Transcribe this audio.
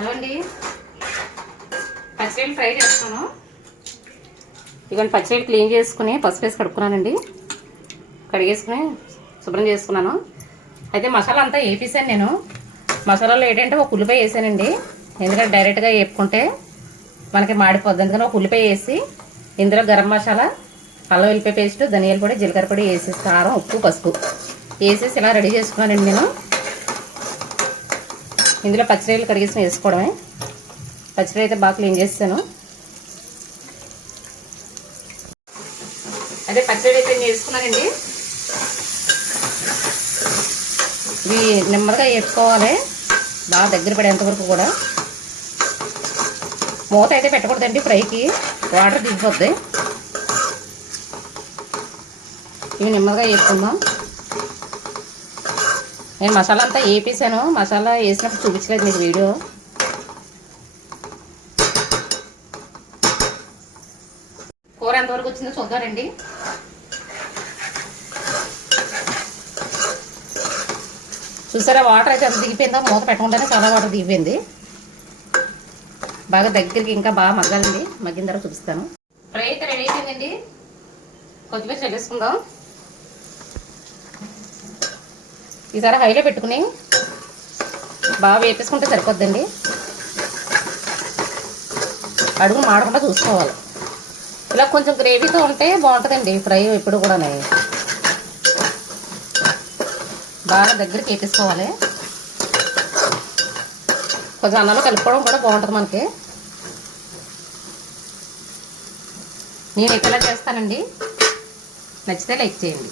Hello అండి, పచ్చిరొయ్యలు fry చేస్తున్నాను. ఇదిగోండి పచ్చిరొయ్యలు క్లీన్ చేసుకుని పసుపు వేసి కడుక్కున్నానండి. కడిగేసుకుని శుభ్రం చేసుకున్నాను. అయితే మసాలా అంతా వేపేసాను నేను. మసాలాలో ఏంటంటే ఒక ఉల్లిపాయ వేసానండి, ఎందుకంటే డైరెక్ట్గా వేపుకుంటే మనకి మాడిపోద్ది. అందుకని ఒక ఉల్లిపాయ వేసి ఇందులో గరం మసాలా, అల్లం వెల్లిపాయ పేస్ట్, ధనియాల పొడి, జీలకర్ర పొడి వేసేసి కారం, ఉప్పు, పసుపు వేసేసి ఇలా రెడీ చేసుకున్నానండి నేను. ఇందులో పచ్చిరొయ్యలు కడిగేసుకుని వేసుకోవడమే. పచ్చిరొయ్య అయితే బాగా క్లీన్ చేస్తాను. అదే పచ్చిరొయ్య అయితే నేను వేసుకున్నానండి. ఇవి నెమ్మదిగా వేసుకోవాలి, బాగా దగ్గర పడేంతవరకు కూడా. మూత అయితే పెట్టకూడదండి, ఫ్రైకి వాటర్ దిగిపోద్ది. ఇవి నెమ్మదిగా వేసుకుందాం. నేను మసాలా అంతా వేపేసాను, మసాలా వేసినప్పుడు చూపించలేదు మీకు వీడియో. కూర ఎంతవరకు వచ్చిందో చూద్దారండి. చూసారా వాటర్ అయితే ఎంత దిగిపోయిందో, మూత పెట్టకుండానే చాలా వాటర్ దిగిపోయింది. బాగా దగ్గరికి ఇంకా బాగా మగ్గాలండి. మగ్గిన తర్వాత చూపిస్తాను. ఫ్రై అయితే రెడీ అయిపోయిందండి. కొత్తిమీర చల్లేసుకుందాం. ఈసారి హైలో పెట్టుకుని బాగా వేపేసుకుంటే సరిపోద్దండి. అడుగు మాడకుండా చూసుకోవాలి. ఇలా కొంచెం గ్రేవీతో ఉంటే బాగుంటుందండి ఫ్రై ఎప్పుడు కూడా. బాగా దగ్గరికి వేపేసుకోవాలి. కొంచెం అన్నంలో కలుపుకోవడం కూడా బాగుంటుంది మనకి. నేను ఎట్లా చేస్తానండి, నచ్చితే లైక్ చేయండి.